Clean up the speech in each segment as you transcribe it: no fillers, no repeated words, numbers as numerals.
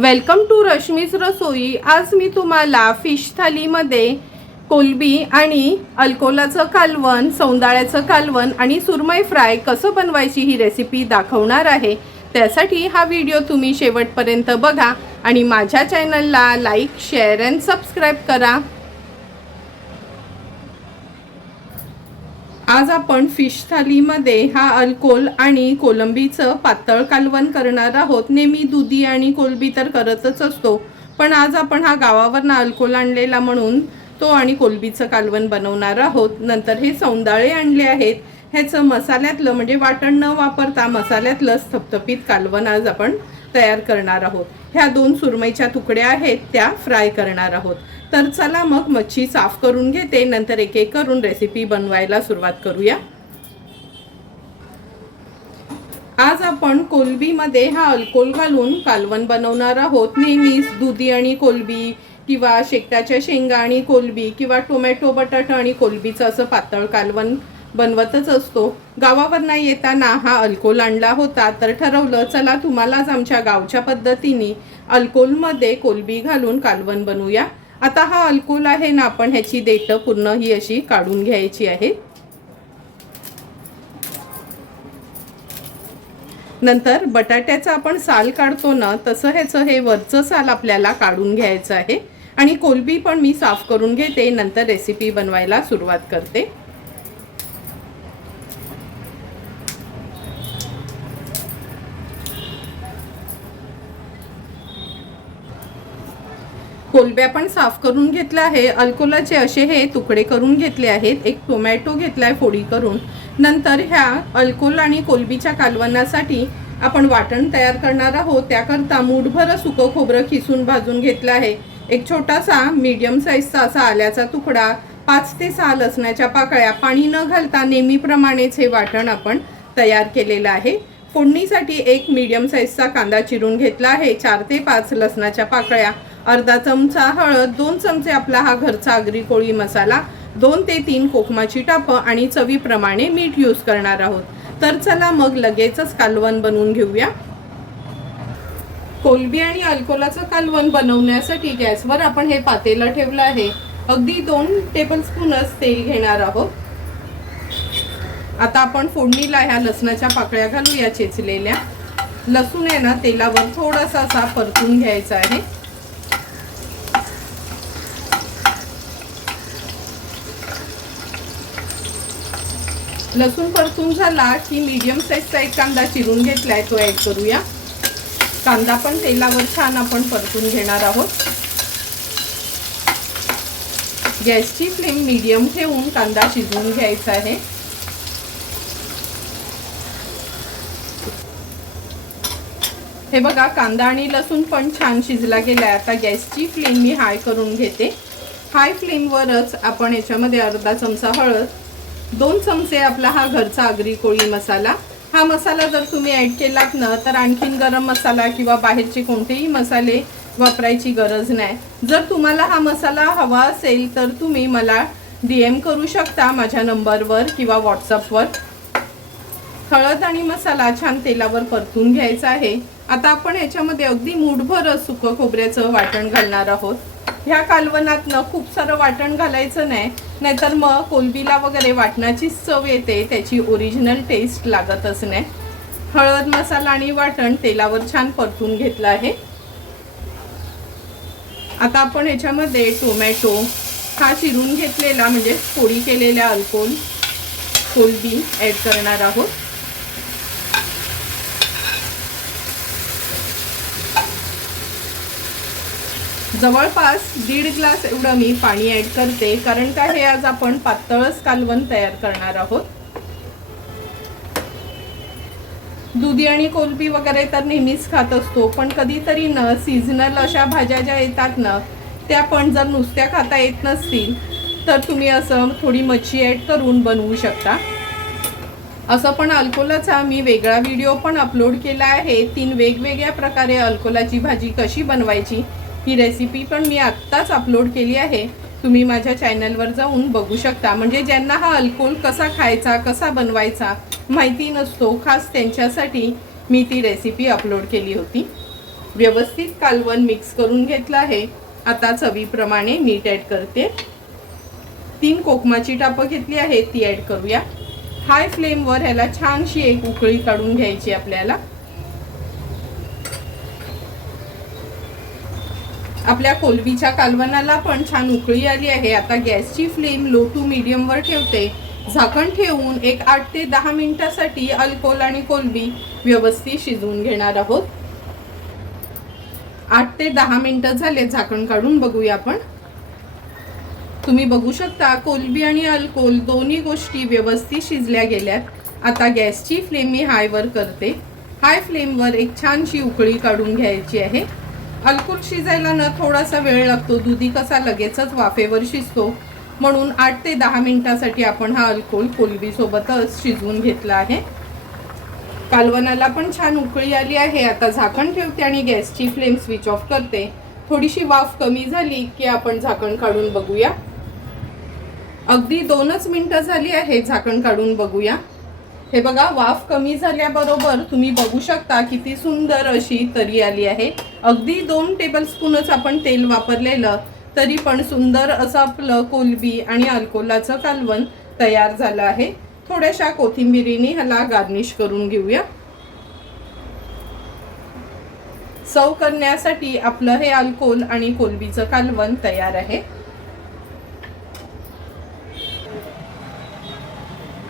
Welcome to Rashmi's रसोई। आज मी तुम्हाला fish थालीमध्ये कोलंबी आणि अल्कोलाचं कालवण, सौंदाळ्याचं कालवण आणि सुरमई फ्राय कसं बनवायची ही रेसिपी दाखवणार आहे। त्यासाठी हा व्हिडिओ तुम्ही शेवटपर्यंत बघा आणि माझ्या चॅनलला लाईक, शेअर अँड सबस्क्राईब करा। आज आपण फिश थालीमध्ये हा अल्कोल आणि कोलंबीचं पातळ कालवण करणार आहोत। नेहमी दुधी आणि कोलंबी तर करतच असतो, पण आज आपण हा गावावरनं अल्कोल आणलेला म्हणून तो आणि कोलंबीचं कालवण बनवणार आहोत। नंतर हे सौंदाळे आणले आहेत, ह्याचं मसाल्यातलं म्हणजे वाटण न वापरता मसाल्यातलं थपथपीत कालवण आज आपण तयार करणार आहोत। ह्या दोन सुरमईच्या तुकड्या आहेत त्या फ्राय करणार आहोत। तर चला मग मच्छी साफ करून घेते, नंतर एक एक करून रेसिपी बनवायला सुरुवात करूया। आज आपण कोलंबीमध्ये हा अल्कोल घालून कालवण बनवणार आहोत। नेहमीच दुधी आणि कोलंबी किंवा शेकटाच्या शेंगा आणि कोलंबी किंवा टोमॅटो बटाटा आणि कोलंबीचं असं पातळ कालवण बनवतच असतो। गावावरनं येताना हा अल्कोल आणला होता, तर ठरवलं चला तुम्हालाच आमच्या गावच्या पद्धतीने अल्कोलमध्ये कोलंबी घालून कालवण बनवूया। आता हा अल्कोल आहे ना, आपण ह्याची देठ पूर्ण ही अशी काढून घ्यायची आहे। नंतर बटाट्याचा आपण साल काढतो ना, तसं ह्याचं हे वरचं साल आपल्याला काढून घ्यायचं आहे। आणि कोलंबी पण मी साफ करून घेते, नंतर रेसिपी बनवायला सुरुवात करते। कोलंब्या पण साफ करून घेतल्या आहे। अल्कोलाचे असे हे तुकडे करून घेतले आहेत। एक टोमॅटो घेतलाय फोडी करून। नंतर ह्या अल्कोल आणि कोलंबीच्या कालवणासाठी आपण वाटण तयार करणार आहोत। त्याकरता मूठभर सुकं खोबरं खिसून भाजून घेतलं आहे। एक छोटासा मीडियम साईजचा असा आल्याचा तुकडा, 5 ते 6 लसणाच्या पाकळ्या, पाणी न घालता नेहमीप्रमाणेच हे वाटण आपण तयार केलेलं आहे। फोडणीसाठी एक मीडियम साईजचा कांदा चिरून घेतला आहे, 4 ते 5 लसणाच्या पाकळ्या, अर्धा चमचा हळद, 2 चमचे आपला हा घरचा आगरी कोळी मसाला, 2 ते 3 कोकमाची टापं आणि चवीप्रमाणे मीठ यूज करणार आहोत। तर चला मग लगेचच कालवण बनवून घेऊया। कोलंबी आणि अल्कोलाचं कालवण बनवण्यासाठी गॅसवर आपण हे पातेलं ठेवलं आहे। अगदी 2 टेबलस्पूनच तेल घेणार आहोत। आता आपण फोडणीला ह्या लसणाच्या पाकळ्या घालूया चेचलेल्या। लसूण आहे ना तेलावर थोडासा असा परतून घ्यायचा आहे। लसूण परतून झाला की मीडियम साईजचा एक कांदा चिरून घेतलाय, तो ऍड करूया। कांदा पण तेलावर छान आपण परतून घेणार आहोत। गॅसची फ्लेम मीडियम ठेवून कांदा शिजवून घ्यायचा आहे। हे बघा, कांदा आणि लसूण पण छान शिजला गेलाय। आता गॅसची फ्लेम मी हाय करून घेते। हाय फ्लेमवरच आपण याच्यामध्ये अर्धा चमचा हळद, 2 चमचे आपला हा घरचा आगरी कोळी मसाला, हा मसाला जर तुम्ही ॲड केलात ना तर आणखीन गरम मसाला किंवा बाहेरचे कोणतेही मसाले वापरायची गरज नाही। जर तुम्हाला हा मसाला हवा असेल तर तुम्ही मला DM करू शकता माझ्या नंबरवर किंवा व्हॉट्सअपवर। हळद आणि मसाला छान तेलावर परतून घ्यायचा आहे। आता आपण याच्यामध्ये अगदी मूठभर सुकं खोबऱ्याचं वाटण घालणार आहोत। ह्या कालवणात ना खूप सारं वाटण घालायचं नाही, नाहीतर मग कोलंबीला वगैरे वाटणाची चव येते, त्याची ओरिजिनल टेस्ट लागतच नाही। हळद, मसाला आणि वाटण तेलावर छान परतून घेतलं आहे। आता आपण याच्यामध्ये टोमॅटो हा चिरून घेतलेला म्हणजे फोडी केलेल्या अल्कोल, कोलंबी ॲड करणार आहोत। जवळपास 1.5 ग्लास एवढं मी पाणी ॲड करते, कारण का हे आज आपण पातळच कालवण तयार करणार आहोत। दुधी आणि कोलंबी वगैरे तर नेहमीच खात असतो, पण कधीतरी न सीझनल अशा भाज्या ज्या येतात ना, त्या पण जर नुसत्या खाता येत नसतील तर तुम्ही असं थोडी मच्छी ॲड करून बनवू शकता। असं पण अल्कोलाचा मी वेगळा व्हिडिओ पण अपलोड केला आहे। 3 वेगवेगळ्या प्रकारे अल्कोलाची भाजी कशी बनवायची ही रेसिपी पण मी आत्ताच अपलोड केली आहे। तुम्ही माझ्या चॅनलवर जाऊन बघू शकता। म्हणजे ज्यांना हा अल्कोल कसा खायचा, कसा बनवायचा माहिती नसतो, खास त्यांच्यासाठी मी ती रेसिपी अपलोड केली होती। व्यवस्थित कालवण मिक्स करून घेतलं आहे. आता चवीप्रमाणे मीठ ॲड करते. 3 कोकमाची टापं घेतली आहे, ती ॲड करूया. हाय फ्लेमवर ह्याला छानशी एक उकळी काढून घ्यायची आपल्याला. आपल्या कोलंबीच्या कालवणाला पण छान उकळी आली आहे. आता गॅसची फ्लेम लो टू मीडियमवर ठेवते. झाकण ठेवून एक 8 ते 10 मिनिटांसाठी अल्कोहोल आणि कोलंबी व्यवस्थित शिजवून घेणार आहोत. 8 ते 10 मिनिटं झाले. झाकण काढून बघूया आपण. तुम्ही बघू शकता कोलंबी आणि अल्कोहोल दोन्ही गोष्टी व्यवस्थित शिजल्या गेल्यात. आता गॅसची फ्लेम मी हायवर करते. हाय फ्लेमवर एक छानशी उकळी काढून घ्यायची आहे. अल्कोहोल शिजायला ना थोडासा वेळ लागतो. दुधी कसा लगेचच वाफेवर शिजतो, म्हणून 8 ते 10 मिनिटांसाठी आपण हा अल्कोहोल कोलंबी सोबतच शिजवून घेतला आहे. कालवणाला पण छान उकळी आली आहे. आता झाकण ठेवते आणि गॅसची फ्लेम स्विच ऑफ करते. थोडीशी वाफ कमी झाली की आपण झाकण काढून बघूया. अगदी 2च मिनिटं झाली आहे. झाकण काढून बघूया. हे बघा, वाफ कमी झाल्याबरोबर तुम्ही बघू शकता किती सुंदर अशी तरी आली आहे. अगदी 2 टेबलस्पूनच आपण तेल वापरलेलं, तरी पण सुंदर असं आपलं कोलंबी आणि अल्कोहोलाचं कालवण तयार झालं आहे. थोड्याशा कोथिंबिरीने ह्याला गार्निश करून घेऊया. सर्व करण्यासाठी आपलं हे अल्कोहोल आणि कोलंबीचं कालवण तयार आहे.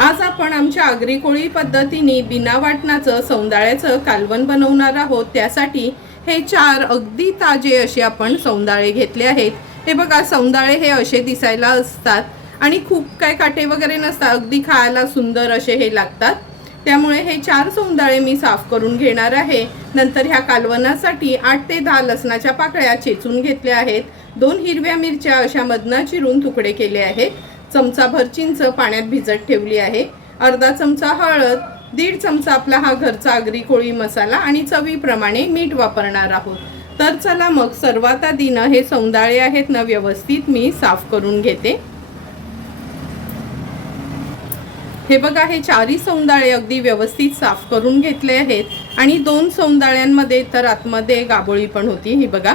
आज आपण आमच्या आगरी कोळी पद्धतीने बिना वाटणाचं सौंदाळ्याचं कालवण बनवणार आहोत. त्यासाठी हे 4 अगदी ताजे असे आपण सौंदाळे घेतले आहेत. हे बघा, सौंदाळे हे असे दिसायला असतात आणि खूप काय काटे वगैरे नसतात. अगदी खायला सुंदर असे हे लागतात. त्यामुळे हे 4 सौंदाळे मी साफ करून घेणार आहे. नंतर ह्या कालवणासाठी 8 ते 10 लसणाच्या पाकळ्या चेचून घेतल्या आहेत. 2 हिरव्या मिरच्या अशा मधना चिरून तुकडे केले आहेत. चमचाभर चिंच पाण्यात भिजत ठेवली आहे. अर्धा चमचा हळद, 1.5 चमचा आपला हा घरचा आगरी कोळी मसाला आणि चवीप्रमाणे मीठ वापरणार आहोत. तर चला मग सर्वात आधी ना हे सौंदाळे आहेत ना व्यवस्थित मी साफ करून घेते. हे बघा, हे 4ही सौंदाळे अगदी व्यवस्थित साफ करून घेतले आहेत आणि 2 सौंदाळ्यांमध्ये तर आतमध्ये गाबोळी पण होती. ही बघा.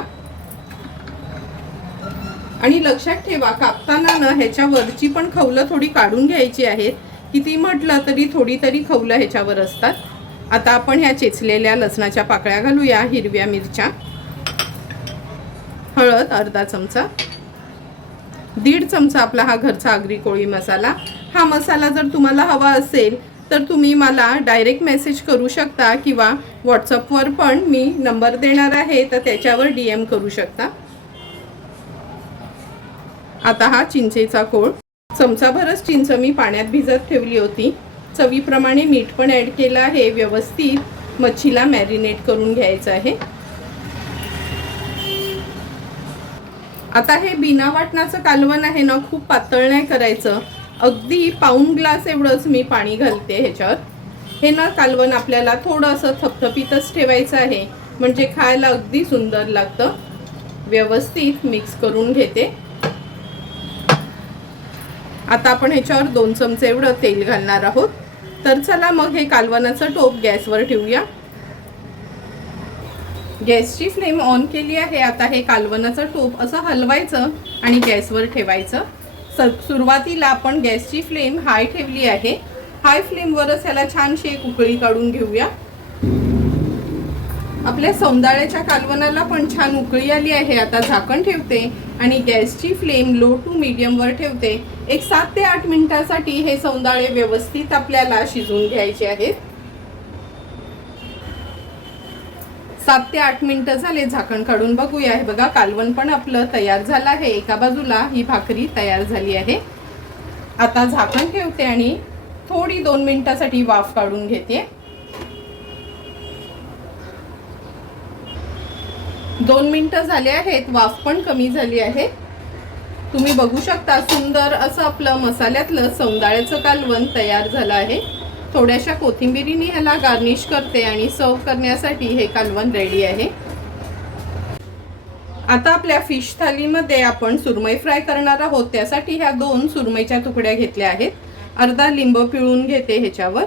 आणि लक्षात ठेवा, कापताना ना ह्याच्यावरची पण खवलं थोडी काढून घ्यायची आहेत. किती म्हटलं तरी थोडी तरी खवलं ह्याच्यावर असतात. आता आपण ह्या चेचलेल्या लसणाच्या पाकळ्या घालूया. हिरव्या मिरच्या, हळद अर्धा चमचा, 1.5 चमचा आपला हा घरचा आगरी कोळी मसाला. हा मसाला जर तुम्हाला हवा असेल तर तुम्ही मला डायरेक्ट मेसेज करू शकता किंवा व्हॉट्सअपवर पण मी नंबर देणार आहे, तर त्याच्यावर DM करू शकता. आता हा चिंचेचा कोळ, चमचाभरच चिंच मी पाण्यात भिजत ठेवली होती. चवीप्रमाणे मीठ पण ॲड केलं आहे. व्यवस्थित मच्छीला मॅरिनेट करून घ्यायचं आहे. आता हे बिना वाटणाचं कालवण आहे ना, खूप पातळ नाही करायचं. अगदी पाऊण ग्लास एवढंच मी पाणी घालते ह्याच्यावर. हे ना कालवण आपल्याला थोडंसं थपथपीतच ठेवायचं आहे, म्हणजे खायला अगदी सुंदर लागतं. व्यवस्थित मिक्स करून घेते. आता आपण ह्याच्यावर 2 चमचे एवढं तेल घालणार आहोत. तर चला मग हे कालवणाचं टोप गॅसवर ठेवूया. गॅसची फ्लेम ऑन केली आहे. आता हे कालवणाचं टोप असं हलवायचं आणि गॅसवर ठेवायचं. सुरुवातीला आपण गॅसची फ्लेम हाय ठेवली आहे. हाय फ्लेमवरच ह्याला छानशी एक उकळी काढून घेऊया. आपल्या सौंदाळ्याच्या कालवणाला पण छान उकळी आली आहे. आता झाकण ठेवते आणि गॅसची फ्लेम लो टू मीडियमवर ठेवते. एक 7 ते 8 मिनिटांसाठी हे सौंदाळे व्यवस्थित आपल्याला शिजवून घ्यायचे आहेत. 7 ते 8 मिनिटं झाले. झाकण काढून बघूया. हे बघा, कालवण पण आपलं तयार झालं आहे. एका बाजूला ही भाकरी तयार झाली आहे. आता झाकण ठेवते आणि थोडी 2 मिनिटांसाठी वाफ काढून घेते. 2 मिनिटं झाले आहेत. वाफ पण कमी झाली आहे. तुम्ही बघू शकता सुंदर असं आपलं मसाल्यातलं सौंदाळ्याचं कालवण तयार झालं आहे. थोड्याशा कोथिंबिरीने ह्याला गार्निश करते आणि सर्व करण्यासाठी हे कालवण रेडी आहे. आता आपल्या फिश थालीमध्ये आपण सुरमई फ्राय करणार आहोत. त्यासाठी ह्या 2 सुरमईच्या तुकड्या घेतल्या आहेत. अर्धा लिंब पिळून घेते ह्याच्यावर.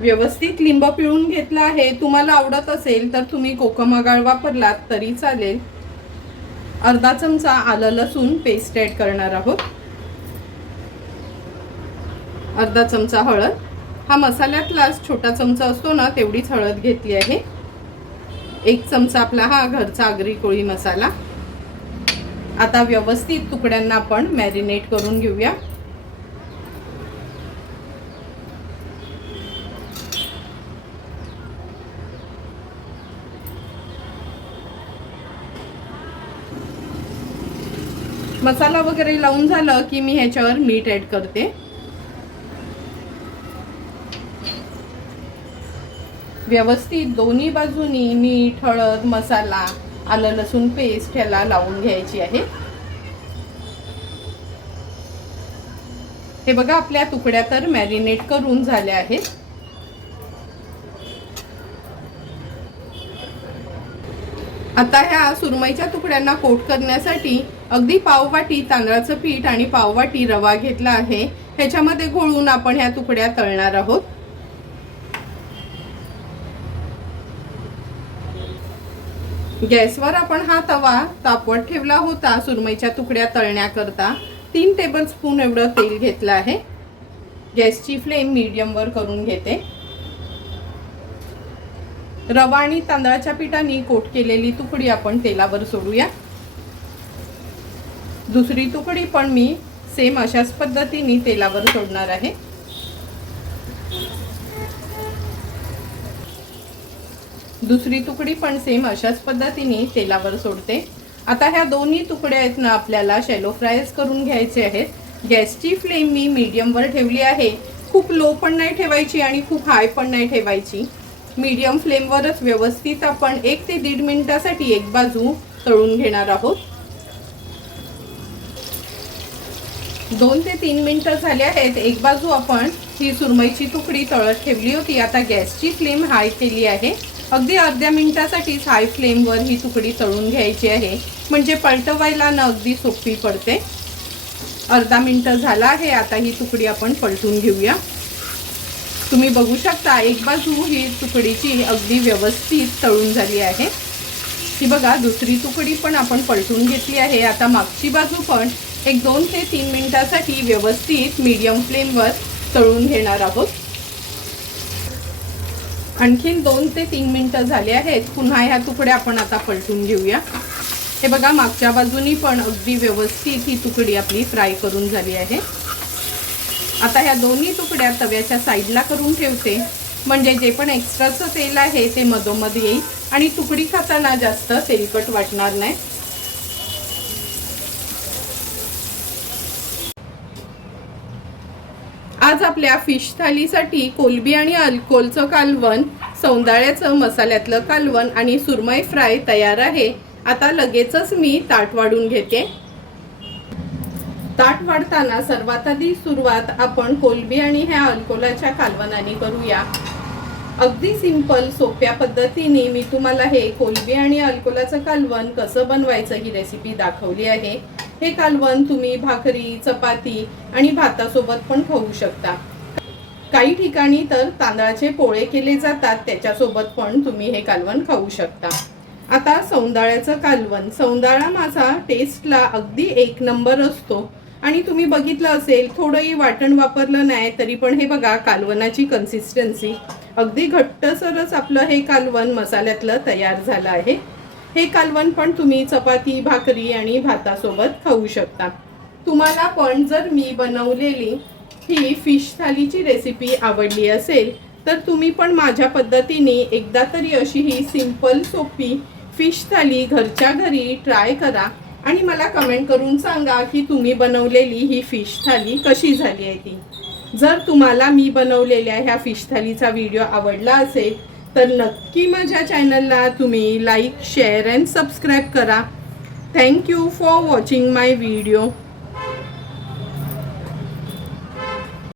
व्यवस्थित लिंब पिळून घेतला आहे. तुम्हाला आवडत असेल तर तुम्ही कोकम आगळ वापरलात तरी चालेल. अर्धा चमचा आलं लसूण पेस्ट ऍड करणार आहोत. अर्धा चमचा हळद. हा मसाल्यातला छोटा चमचा असतो ना तेवढीच हळद घेतली आहे. 1 चमचा आपला हा घरचा आगरी कोळी मसाला. आता व्यवस्थित तुकड्यांना आपण मॅरिनेट करून घेऊया. मसाला वगैरे लावून झालं की मी ह्याच्यावर मीठ ऍड करते. व्यवस्थित दोन्ही बाजूनी मीठ, हळद, मसाला, आलं लसूण पेस्ट ह्याला लावून घ्यायची आहे. हे बघा आपल्या तुकड्या तर मॅरिनेट करून झाल्या आहेत. आता ह्या सुरमईच्या तुकड्यांना कोट करण्यासाठी अगदी पाववाटी तांदळाचं पीठ आणि पाववाटी रवा घेतला आहे. ह्याच्यामध्ये घोळून आपण ह्या तुकड्या तळणार आहोत. गॅसवर आपण हा तवा तापवत ठेवला होता सुरमईच्या तुकड्या तळण्याकरता. 3 टेबलस्पून एवढं तेल घेतलं आहे. गॅसची फ्लेम मीडियमवर करून घेते. रवा आणि तांदळाच्या पिठाने कोट केलेली तुकडी आपण तेलावर सोडूया. दुसरी तुकडी पण मी सेम अशाच पद्धतीने तेलावर सोडणार आहे. दुसरी तुकडी पण सेम अशाच पद्धतीने तेलावर सोडते. आता ह्या दोन्ही तुकड्या आहेत ना आपल्याला शॅलो फ्रायज करून घ्यायचे आहेत. गॅसची फ्लेम मी मीडियमवर ठेवली आहे. खूप लो पण नाही ठेवायची आणि खूप हाय पण नाही ठेवायची. मीडियम फ्लेमवरच व्यवस्थित आपण 1 ते 1.5 मिनिटासाठी एक बाजू तळून घेणार आहोत. 2 ते 3 मिनिटं झाले आहेत. एक बाजू आपण ही सुरमईची तुकडी तळत ठेवली होती. आता गॅसची फ्लेम हाय केली आहे. अगदी अर्ध्या मिनिटासाठीच हाय फ्लेमवर ही तुकडी तळून घ्यायची आहे, म्हणजे पलटवायला ना अगदी सोपी पडते. अर्धा मिनिट झाला आहे. आता ही तुकडी आपण पलटून घेऊया. तुम्ही बघू शकता एक बाजू ही तुकडीची अगदी व्यवस्थित तळून झाली आहे. ही बघा दुसरी तुकडी पण आपण पलटून घेतली आहे. आता मागची बाजू पण एक 2 ते 3 मिनिटासाठी व्यवस्थित मीडियम फ्लेमवर तळून घेणार आहोत. आणखीन 2 ते 3 मिनिटं झाले आहेत. पुन्हा ह्या तुकड्या आपण आता पलटून घेऊया. हे बघा मागच्या बाजूनी पण अगदी व्यवस्थित ही तुकडी आपली फ्राय करून झाली आहे. आता ह्या दोन्ही तुकड्या तव्याच्या साईडला करून ठेवते, म्हणजे जे पण एक्स्ट्राचं तेल आहे ते मधोमध येईल आणि तुकडी खाताना जास्त तेलकट वाटणार नाही. आज आपल्या फिश थालीसाठी कोलंबी आणि अल्कोलचं कालवण, सौंदाळ्याचं मसाल्यातलं कालवण आणि सुरमई फ्राय तयार आहे. आता लगेचच मी ताट वाढून घेते. ताट वाढताना सर्वात आधी सुरुवात आपण कोलंबी आणि ह्या अल्कोलाच्या कालवणाने करूया. अगदी सिंपल सोप्या पद्धतीने मी तुम्हाला हे कोलंबी आणि अल्कोलाचं कालवण कसं बनवायचं ही रेसिपी दाखवली आहे. हे कालवण तुम्ही भाकरी, चपाती आणि भातासोबत पण खाऊ शकता. काही ठिकाणी तर तांदळाचे पोळे केले जातात, त्याच्यासोबत पण तुम्ही हे कालवण खाऊ शकता. आता सौंदाळ्याचं कालवण. सौंदाळा माझा टेस्टला अगदी 1 नंबर असतो आणि तुम्ही बघितलं असेल थोडंही वाटण वापरलं नाही तरी पण हे बघा कालवणाची कन्सिस्टन्सी अगदी घट्टसरच आपलं हे कालवण मसाल्यातलं तयार झालं आहे. हे कालवण पण तुम्ही चपाती, भाकरी आणि भातासोबत खाऊ शकता. तुम्हाला पण जर मी बनवलेली ही फिश थालीची रेसिपी आवडली असेल तर तुम्ही पण माझ्या पद्धतीने एकदा तरी अशी ही सिंपल सोपी फिश थाली घरच्या घरी ट्राय करा आणि मला कमेंट करून सांगा की तुम्ही बनवलेली ही फिश थाली कशी झाली आहे ती. जर तुम्हाला मी बनवलेल्या ह्या फिश थालीचा व्हिडिओ आवडला असेल तर नक्की माझ्या चॅनलला तुम्ही लाईक, शेअर अँड सबस्क्राईब करा. Thank you for watching my video.